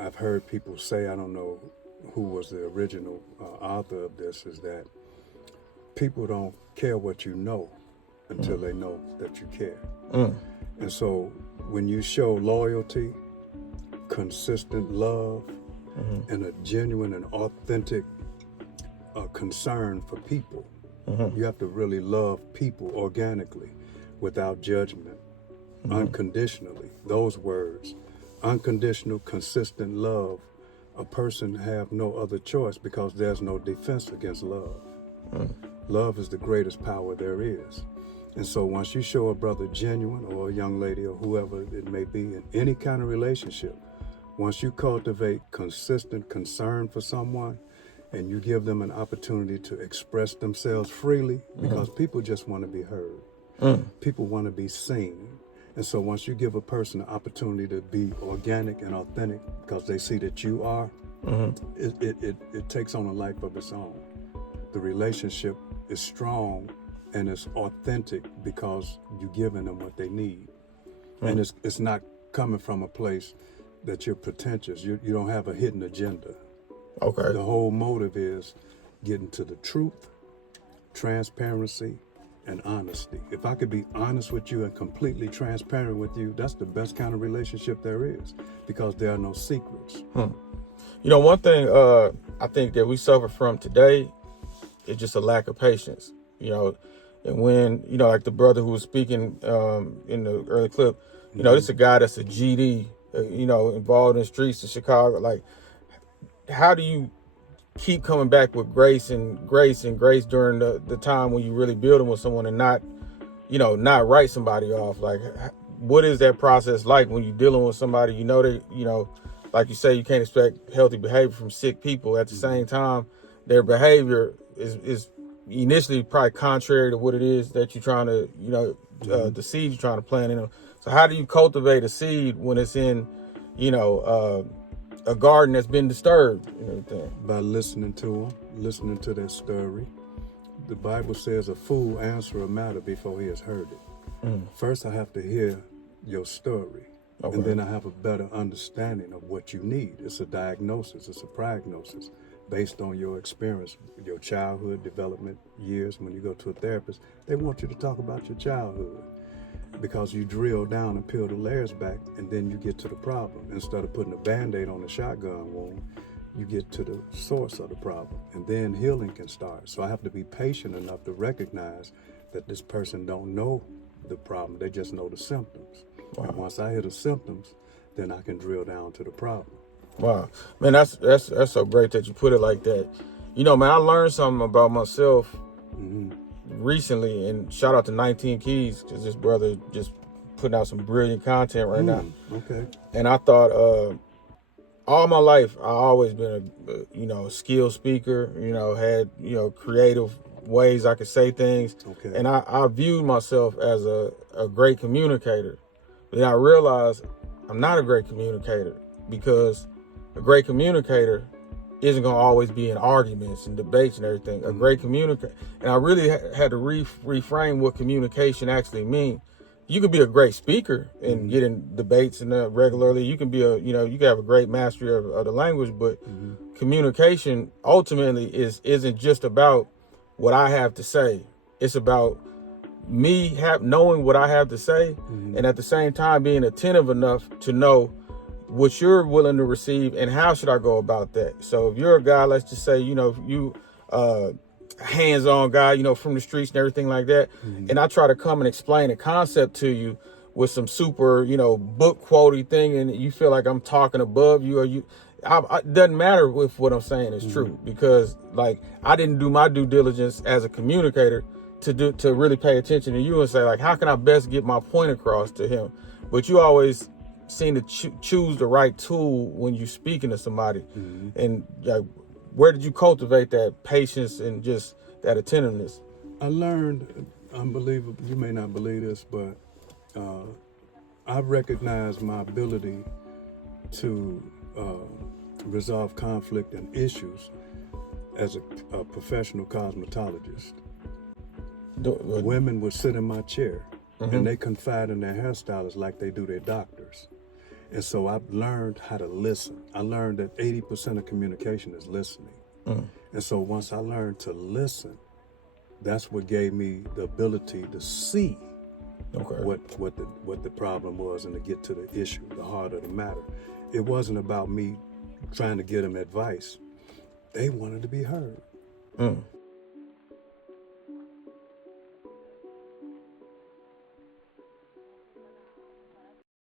I've heard people say, I don't know who was the original author of this, is that people don't care what you know until they know that you care. And so when you show loyalty, consistent love, and a genuine and authentic concern for people, you have to really love people organically, without judgment, unconditionally. Those words, unconditional, consistent love, a person have no other choice because there's no defense against love. Love is the greatest power there is. And so once you show a brother genuine, or a young lady, or whoever it may be, in any kind of relationship, once you cultivate consistent concern for someone, and you give them an opportunity to express themselves freely, because people just want to be heard. People want to be seen. And so once you give a person an opportunity to be organic and authentic because they see that you are, it takes on a life of its own. The relationship is strong and it's authentic because you're giving them what they need. And it's not coming from a place that you're pretentious. You don't have a hidden agenda. Okay. The whole motive is getting to the truth, transparency, and honesty. If I could be honest with you and completely transparent with you, that's the best kind of relationship there is, because there are no secrets. You know, one thing I think that we suffer from today is just a lack of patience. You know, and when, you know, like the brother who was speaking in the early clip, you know, this is a guy that's a GD, you know, involved in the streets of Chicago. Like, how do you keep coming back with grace during the time when you really building with someone, and not, you know, not write somebody off? Like, what is that process like when you're dealing with somebody, you know, that, you know, like you say, you can't expect healthy behavior from sick people. At the same time, their behavior is initially probably contrary to what it is that you're trying to, you know, the seed you're trying to plant in them. So how do you cultivate a seed when it's in, you know, a garden that's been disturbed and everything? By listening to them, listening to their story. The Bible says a fool answer a matter before he has heard it. First, I have to hear your story. Okay. And then I have a better understanding of what you need. It's a diagnosis, it's a prognosis based on your experience, your childhood development years. When you go to a therapist, they want you to talk about your childhood, because you drill down and peel the layers back, and then you get to the problem. Instead of putting a Band-Aid on the shotgun wound, you get to the source of the problem, and then healing can start. So I have to be patient enough to recognize that this person don't know the problem, they just know the symptoms. Wow. And once I hear the symptoms, then I can drill down to the problem. Wow, man, that's so great that you put it like that. You know, man, I learned something about myself recently, and shout out to 19 Keys, because this brother just putting out some brilliant content right now. Okay. And I thought, all my life, I always been a skilled speaker, you know, had, you know, creative ways I could say things. Okay. And I viewed myself as a great communicator. But then I realized I'm not a great communicator, because a great communicator isn't going to always be in arguments and debates and everything. A great communicator, and I really had to reframe what communication actually means. You can be a great speaker and get in debates and regularly. You can be you can have a great mastery of the language, but communication ultimately isn't just about what I have to say. It's about me knowing what I have to say, and at the same time being attentive enough to know what you're willing to receive and how should I go about that. So if you're a guy, let's just say, you know, you hands-on guy, you know, from the streets and everything like that, and I try to come and explain a concept to you with some super, you know, book quotey thing, and you feel like I'm talking above you, or it doesn't matter if what I'm saying is true, because like I didn't do my due diligence as a communicator to really pay attention to you and say, like, how can I best get my point across to him? But you always seem to choose the right tool when you're speaking to somebody. And where did you cultivate that patience and just that attentiveness? I learned, unbelievable, you may not believe this, but I recognize my ability to resolve conflict and issues as a professional cosmetologist. Women would sit in my chair and they confide in their hairstylists like they do their doctors. And so I've learned how to listen. I learned that 80% of communication is listening. And so once I learned to listen, that's what gave me the ability to see what the problem was and to get to the issue, the heart of the matter. It wasn't about me trying to get them advice. They wanted to be heard.